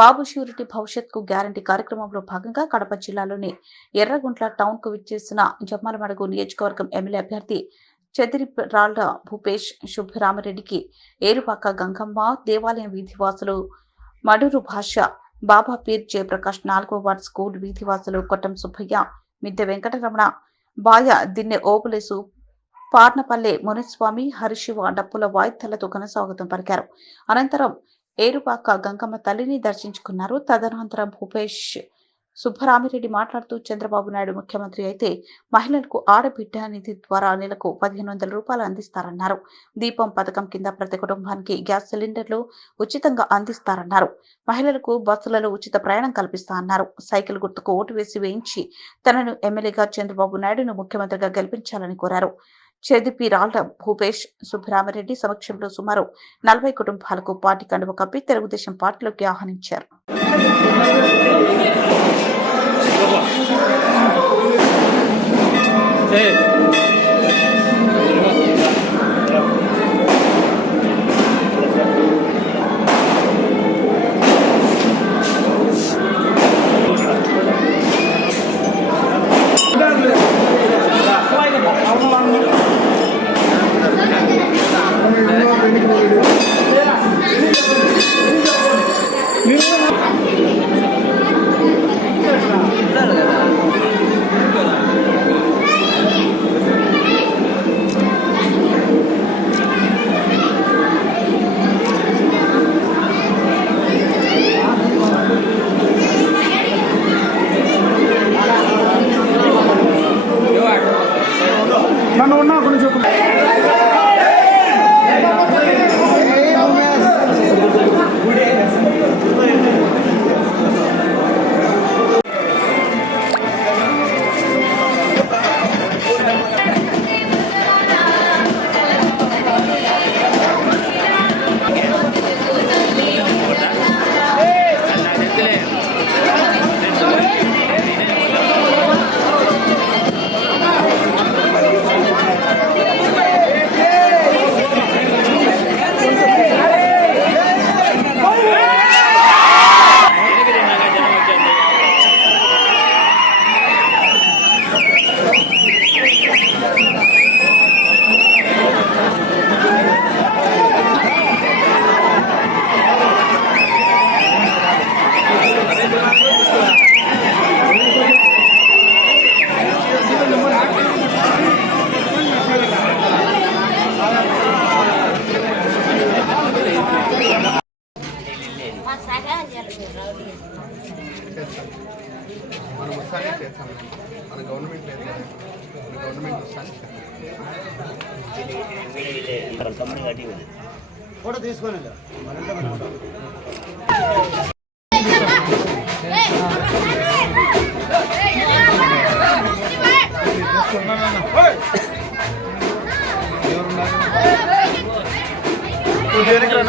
బాబు surety భవిష్యత్కు guarantee కార్యక్రమంలో భాగంగా కడప జిల్లాలోని ఎర్రగుంట్ల టౌన్ కు విచ్చేసిన జమ్మలమడుగు నియోజకవర్గం ఎమ్మెల్యే అభ్యర్థి చెదిరిరాళ్ల భూపేష్ సుబ్బరామిరెడ్డికి ఏరువాక గంగమ్మ దేవాలయం వీధివాసులు మడూరు భాష బాబా పీర్ జయప్రకాష్ 4వ వార్డు స్కూల్ వీధివాసులు కొట్టం సుబ్బయ్య మిద్దె వెంకటరమణ బాయ దిన్నె ఓబులేసు పార్నపల్లె మునిస్వామి హరిశివ డప్పుల వాయిద్యాలతో ఘనస్వాగతం పలికారు. అనంతరం ఏరువాక గంగమ్మ తల్లిని దర్శించుకున్నారు. తదనంతరం భూపేష్ సుబ్బరామిరెడ్డి మాట్లాడుతూ చంద్రబాబు నాయుడు ముఖ్యమంత్రి అయితే మహిళలకు ఆడబిడ్డ నిధి ద్వారా నెలకు 1500 రూపాయలు అందిస్తారన్నారు. దీపం పథకం కింద ప్రతి కుటుంబానికి గ్యాస్ సిలిండర్లు ఉచితంగా అందిస్తారన్నారు. మహిళలకు బస్సులలో ఉచిత ప్రయాణం కల్పిస్తారన్నారు. సైకిల్ గుర్తుకు ఓటు వేయించి తనను ఎమ్మెల్యేగా చంద్రబాబు నాయుడును ముఖ్యమంత్రిగా గెలిపించాలని కోరారు. చెదిరిరాళ్ల భూపేష్ సుబ్బరామిరెడ్డి సమక్షంలో సుమారు 40 కుటుంబాలకు పార్టీ కండువ కప్పి తెలుగుదేశం పార్టీలోకి ఆహ్వానించారు. మనం వస్తానే చేస్తాం. మన గవర్నమెంట్ లేదు కదా, గవర్నమెంట్ వస్తానే కూడా తీసుకోండి. ఎవరున్నారు